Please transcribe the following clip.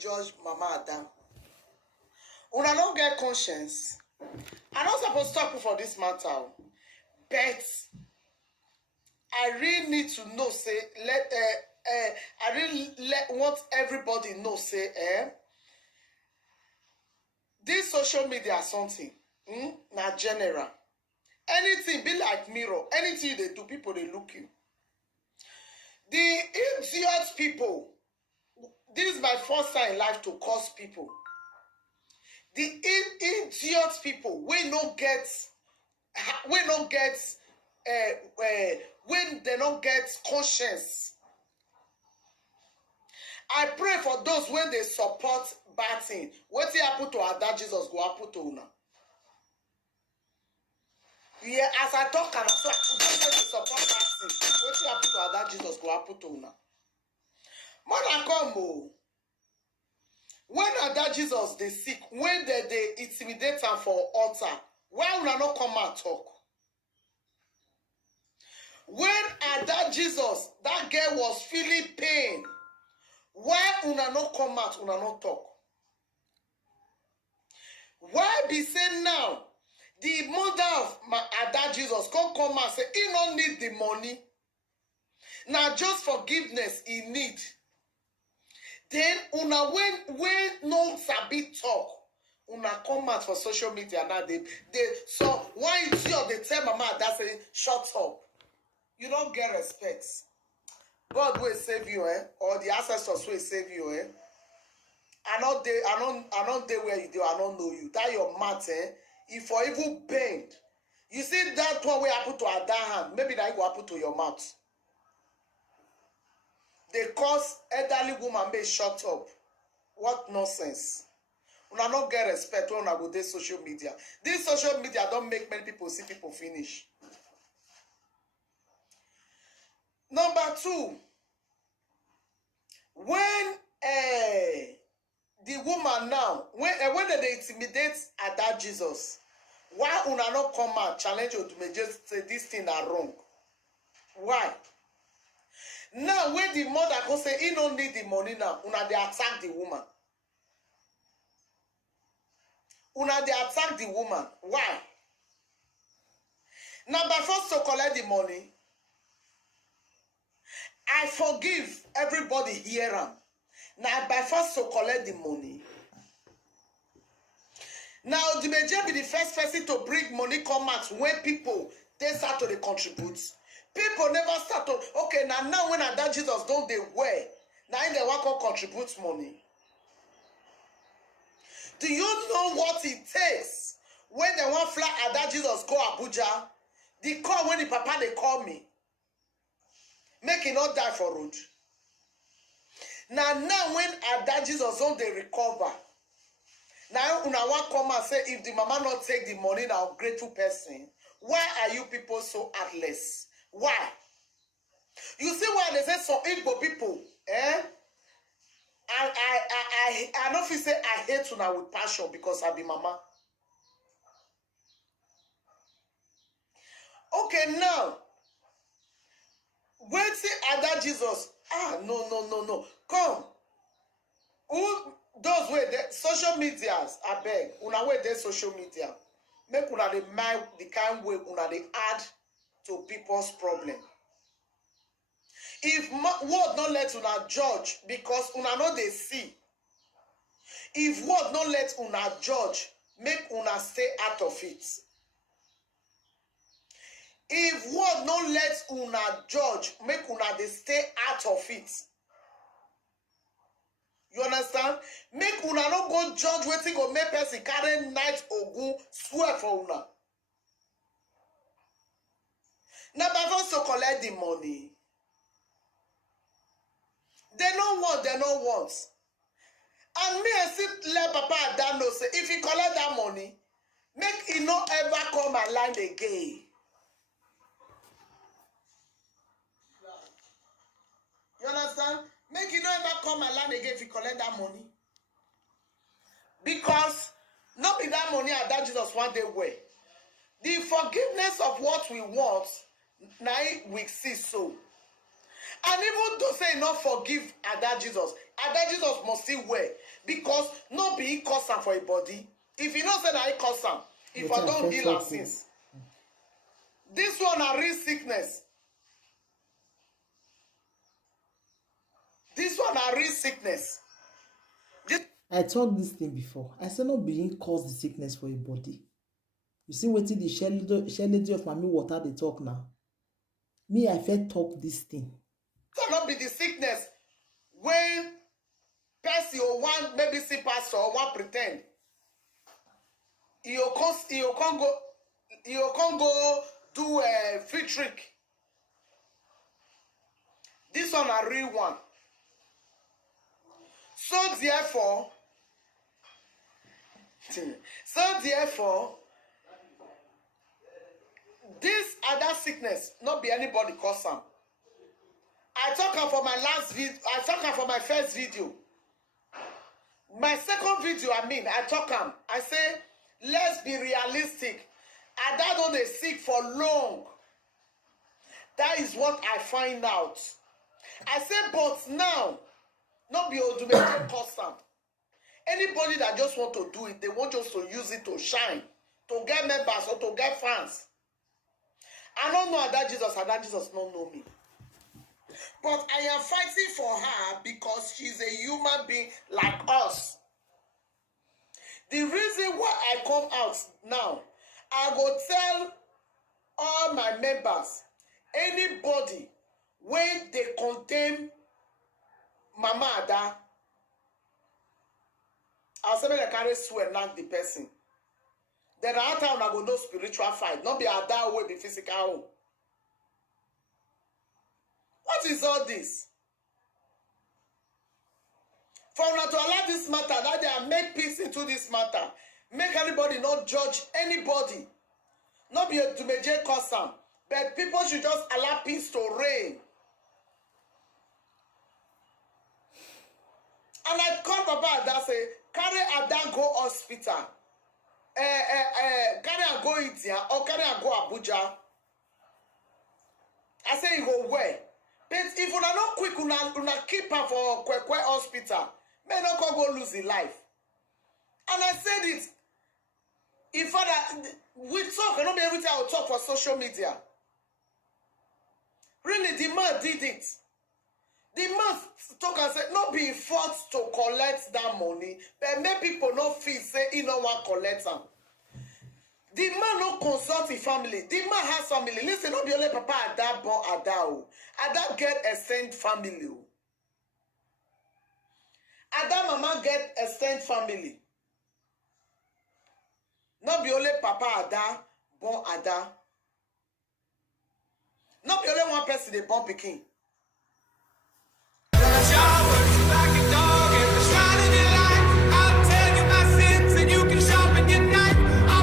judge Mama Adam. Una don't get conscience. I'm not supposed to talk for this matter, but I really need to know. Say I really want everybody know. Say this social media is something. Na general. Anything be like mirror. Anything they do, people they look you. The idiot people. This is my first time in life to curse people. The idiot people when they don't get conscience. I pray for those when they support bad thing. What happen to Ada Jesus go happen to una. Yeah, as I talk and so those when they support bad thing. What happen to Ada Jesus go happen to una. Man, come o. When Ada Jesus they sick, when they intimidate am for altar, why una not come and talk? When Ada Jesus, that girl was feeling pain, why una not come out, una not talk? Why be saying now, the mother of Ada Jesus come and say, he don't need the money. Now just forgiveness he need. Then una when no sabi talk, una come out for social media now. They so why you see they tell Mama Ada say shut up. You don't get respect. God will save you, or the ancestors will save you, I not there where you do, I don't know you. That your mouth, if for evil bend. You see that one way happen to Ada hand, maybe that will happen to your mouth. They cause elderly woman may shut up. What nonsense. Una not get respect when una go to social media. This social media don't make many people see people finish. Number 2, when the woman now, when they intimidate Ada Jesus, why una not come out challenge you to just say this thing are wrong? Why? Now when the mother go say he don't need the money now, una they attack the woman. Una they attack the woman. Why? Now by first to collect the money, I forgive everybody here. Now by first to collect the money. Now the major be the first person to bring money come out when people they start to contribute. People never start to okay now when Ada Jesus don't they wear now they want to contribute money. Do you know what it takes when they want fly Ada Jesus go Abuja? The call when the papa they call me. Make it not die for road. Now when Ada Jesus don't they recover. Now una want come and say if the mama not take the money now grateful person. Why are you people so heartless? Why? You see why they say some Igbo people, I don't feel say I hate una with passion because I be mama. Okay, now wait see Ada Jesus. No. Come. Who those way the social medias, I beg. Una way the social media. Make una the mind the kind way una they add to people's problem. If word not let una judge because una know they see. If word not let una judge, make una stay out of it. If word not let una judge, make una they stay out of it. You understand? Make una not go judge waiting go make person carry night or go swear for una. Now by first to collect the money. They don't want. And me and sit let Papa Ada know say if he collect that money, make he not ever come and land again. You understand? Make he not ever come and land again if he collect that money. Because not be that money Ada Jesus one day way. The forgiveness of what we want, now we see so. And even though say not forgive Ada Jesus must still wear. because no be cause am for a body. If you know say that I cause am, if I don't heal am since. This one a real sickness. This one a real sickness. I talked this thing before. I said not being cause the sickness for a body. You see wetin the Chairlady of Mamiwata they talk now. Me, I felt talk this thing. So not be the sickness when person or one maybe see pastor or one pretend. You can't go do a free trick. This one a real one. So therefore, this other sickness not be anybody cause am. I talk am for my last video. I talk am for my first video. My second video, I talk am. I say, let's be realistic. Ada don dey sick for long. That is what I find out. I say, but now, not be Odumeje cause am. Anybody that just want to do it, they want just to use it to shine, to get members or to get fans. I don't know Ada Jesus don't know me. But I am fighting for her because she's a human being like us. The reason why I come out now, I go tell all my members, anybody when they condemn Mama Ada, I'll say they carry swear knock the person. Then after I go no spiritual fight, not be Ada will be physical. What is all this? For una to allow this matter, that they make peace into this matter, make anybody not judge anybody, not be a Dumeje custom, but people should just allow peace to reign. And I call Baba Ada say, carry Ada go hospital, carry her go India or carry her go Abuja. I say you go where? But if you are not quick, una keep her for Kwekwe hospital, may not go lose his life. And I said it. If we talk, I don't be every time I talk for social media. Really, the man did it. The man talk and say, not be forced to collect that money, but make people not feel say he no want collect them. The man no consult his family. The man has family. Listen, not be only Papa Ada born Ada. Ada get extended family. Ada mama get extended family. Not be only Papa Ada born Ada. Not be only one person they born pikin.